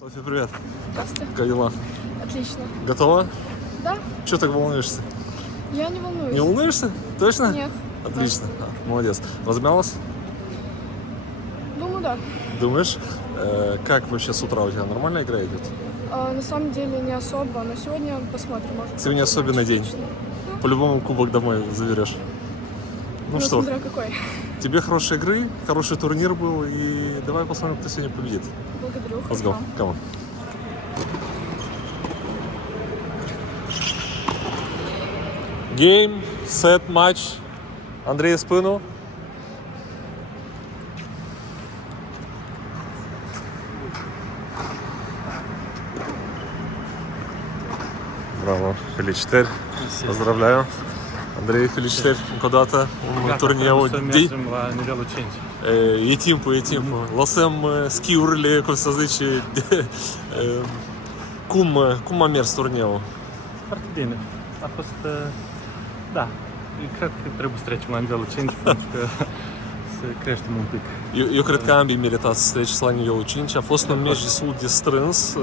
Софья, привет. Здравствуйте. Как дела? Отлично. Готова? Да? Чего так волнуешься? Я не волнуюсь. Не волнуешься? Точно? Нет. Отлично. Молодец. Размялась? Думаю, да. Думаешь? Как вообще с утра у тебя нормальная игра идет? На самом деле не особо, но сегодня посмотрим, может. Сегодня какой особенный матч день. точно. По-любому кубок домой заберешь. Ну Ну, что, смотря какой. тебе хорошей игры, хороший турнир был, и давай посмотрим, кто сегодня победит. Благодарю. Let's go. Хорошо. Come on. Game, set, match. Андрей спину. Браво, Феличтер. Pozdravляю. Andrei, felicitări încă o dată, un turniu nivelul 5. E timpul, e timpul. Lăsăm schiurile, cum să zice, cum a mers turneul? Foarte bine. A fost, da, cred că trebuie să trecem la nivelul 5 pentru că să creștem un pic. Eu cred că ambii meritați să treceți la nivelul 5. A fost un meci destul de strâns,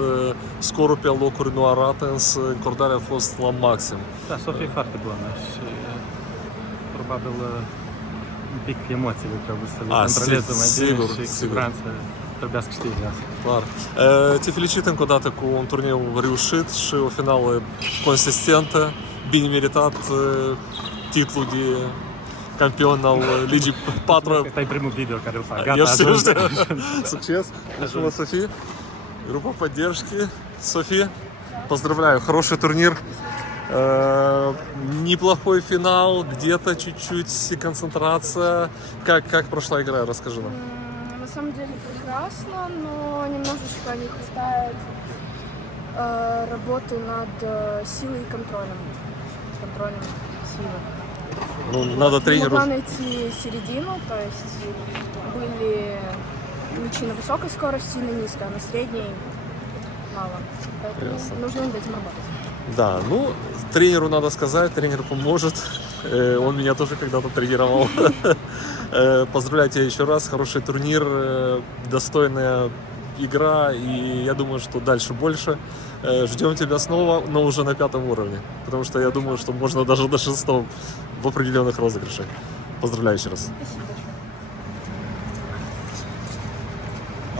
scorul pe locuri nu arată, însă încordarea a fost la maxim. Da, Sofia e foarte bună și probabil un pic emoțiile trebuie să le controleze mai bine și cu siguranță trebuia să câștige asta. Clar. Te felicit încă o dată cu un turneu reușit și o finală consistentă, bine meritat, titlul de campion al Ligii 4. Asta e primul video care îl fac. Я Gata, все ajunge. Succes! Спасибо, Софи. Группа поддержки. Софи, поздравляю. Хороший турнир. Неплохой финал, где-то чуть-чуть концентрация. Как прошла игра? Расскажи нам. На самом деле прекрасно, но немножечко не хватает работы над силой и контролем. Контролем силы. Ну, надо Не тренеру... могла найти середину, то есть были мячи на высокой скорости и на низкой, а на средней мало. Поэтому Ясно. нужно над этим работать. Да, ну, тренеру надо сказать, тренер поможет. Он меня тоже когда-то тренировал. Поздравляю тебя еще раз, хороший турнир, достойная игра, и я думаю, что дальше больше. Ждем тебя снова, но уже на 5-м уровне, потому что я думаю, что можно даже до 6-го в определенных розыгрышах. Поздравляю еще раз. Спасибо большое.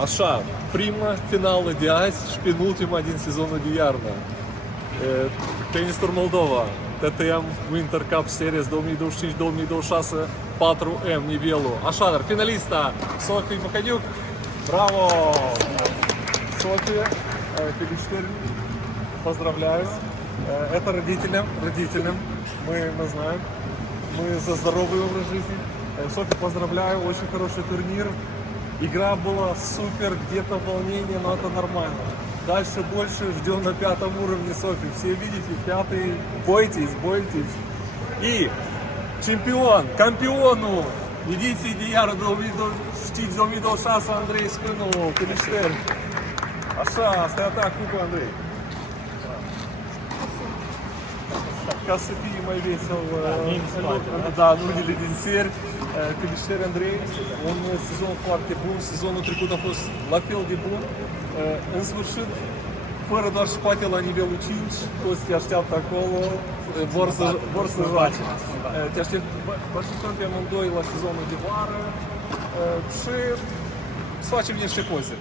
Așa, prima finală de azi și penultima din sezonul de iarnă. Tenis Tour Moldova, TTM Winter Cup Series 2025-2026, 4M nivelul. Așadar, finalista Sofia Mihaniuc. Bravo! София, felicitări, поздравляю. Это родителям, мы знаем, мы за здоровый образ жизни. София, поздравляю, очень хороший турнир. Игра была супер, где-то волнение, но это нормально. Дальше больше ждем на 5-м уровне, София. Все видите, 5-й, бойтесь. И чемпион, кампиону, ediției de iară 2026, Andrei Spânu, felicitări! Așa, asta e a ta cupă, Andrei. Ca să fie mai vesel, da, în lunile din seri. Felicitări, Andrei, un sezon foarte bun, sezonul trecut a fost la fel de bun. În sfârșit, fără doar spate la nivelul 5, toți te așteaptă acolo, vor să joace. Te așteptăm pe amândoi la sezonul de vară și să facem niște poze.